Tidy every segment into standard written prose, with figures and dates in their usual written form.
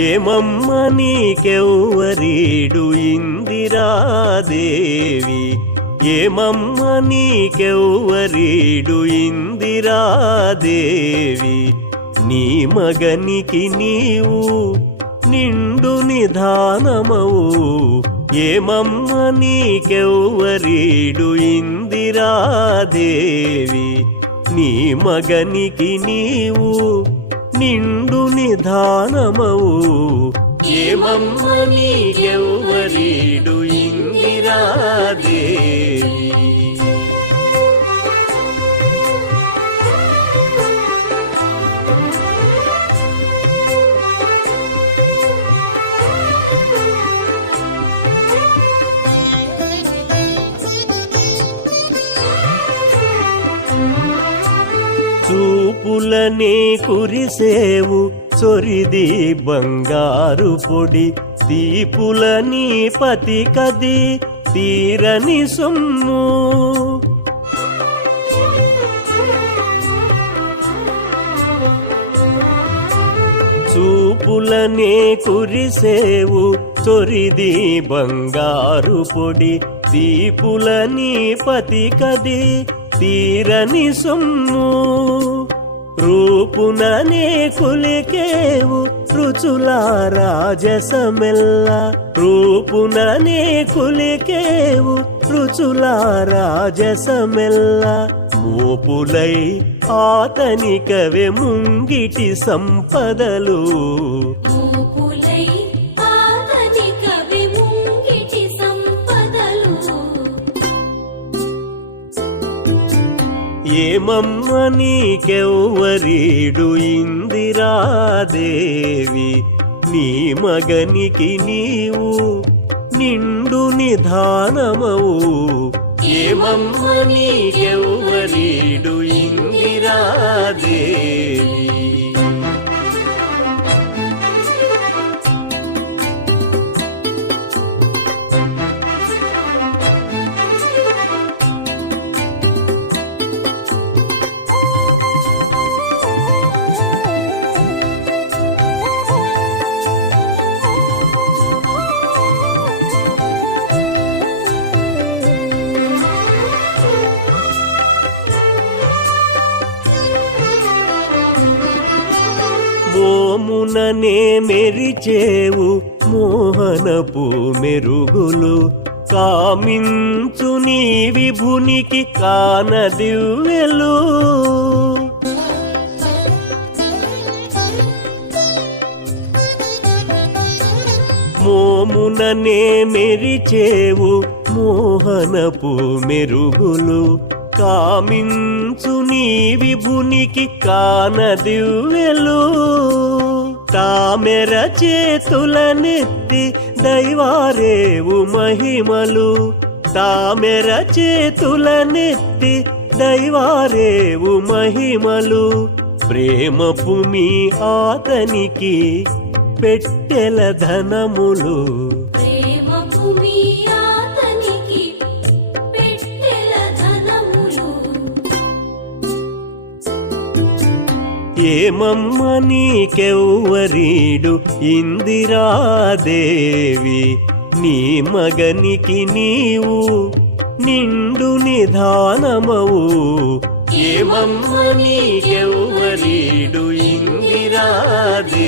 ఏమమ్మ నీకెవ్వరీడు ఇందిరాదేవి, ఏమమ్మ నీకెవ్వరీడు ఇందిరాదేవి. నీ మగనికి నీవు నిండు నిధానమవు, ఏమమ్మ నీకెవ్వరీడు ఇందిరాదేవి. నీ మగనికి నీవు నిండు నిధానమవు, ఏమమ్మ నీకెవ్వరీడు ఇందిరాదేవి. చూపులనే కురిసేవు చొరిది బంగారు పొడి, దీపులని పతి కది తీరని సొమ్ము. చూపులనే కురిసేవు చొరిది బంగారు పొడి, దీపులని పతి కది తీరని సొమ్ము. రూపుననే కులికేవు రుచుల రాజసమెల్ల, రూపుననే కులికేవు రుచుల రాజసమెల్ల. మోపులై ఆతనికవే ముంగిటి సంపదలు, ఏమమ్మ నీకెవ్వరీడు ఇందిరాదేవి. నీ మగనికి నీవు నిండు నిధానమవు, ఏమమ్మ నీకెవ్వరీడు ఇందిరాదేవి. మోముననే మెరిచేవు మోహనపు మెరుగులు, కామించు నీ విభునికి కానదివ్వెలు. మోముననే మెరిచేవు మోహనపు మెరుగులు, కామించు నీ విభునికి కానదివ్వెలు. తామెర చేతులనెత్తి దైవారేవు మహిమలు, తామెర చేతులనెత్తి దైవారేవు మహిమలు. ప్రేమపు మీ ఆతనికి పెట్టెల ధనములు, ఏమమ్మ నీకెవ్వరీడు ఇందిరాదేవి. నీ మగనికి నీవు నిండు నిధానమవు, ఏమమ్మ నీకెవ్వరీడు ఇందిరాదేవి.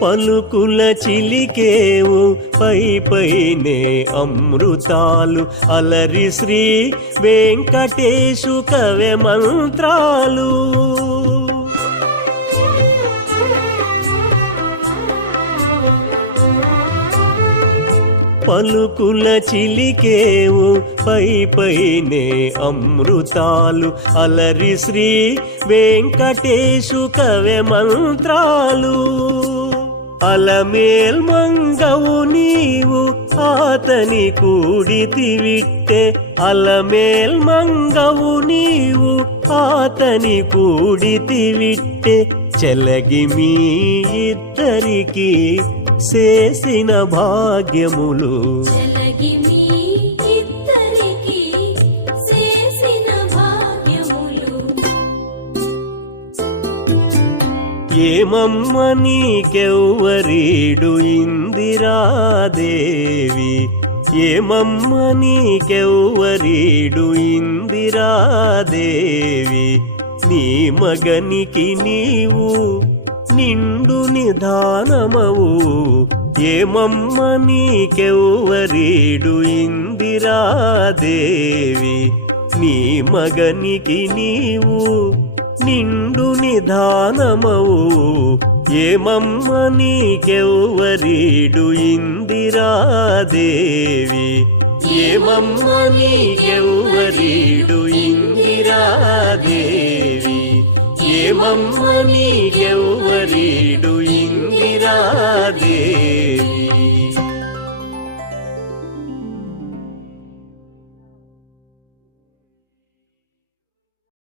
పలుకుల చిలికేవు పై పైనే అమృతాలు, అలరి శ్రీ వెంకటేశు కవె మంత్రాలు. పలుకుల చిలికేవు పై పైనే అమృతాలు, అలరి శ్రీ వెంకటేశు కవె మంత్రాలు. అలమేల్ మంగవు నీవు ఆతని కూడితివిట్టే, అలమేల్ మంగవు నీవు ఆతని కూడితి విట్టే చెలగి మీ ఇద్దరికి చేసిన భాగ్యములు చెలగి మీ ఇద్దరికి చేసిన భాగ్యములు ఏమమ్మ నీకెవ్వరీడు ఇందిరాదేవి ఏమమ్మ నీకెవ్వరీడు ఇందిరాదేవి నీ మగనికి నీవు నిండు నిధానమవు ఏమమ్మ నీకెవ్వరీడు ఇందిరాదేవి నీ మగనికి నీవు నిండు నిధానమవు ఏమమ్మ నీకెవ్వరీడు ఇందిరాదేవి ఏమమ్మ నీకెవ్వరీడు ఇందిరాదేవి ఏమమ్మ నీకెవ్వరీడు ఇందిరాదేవి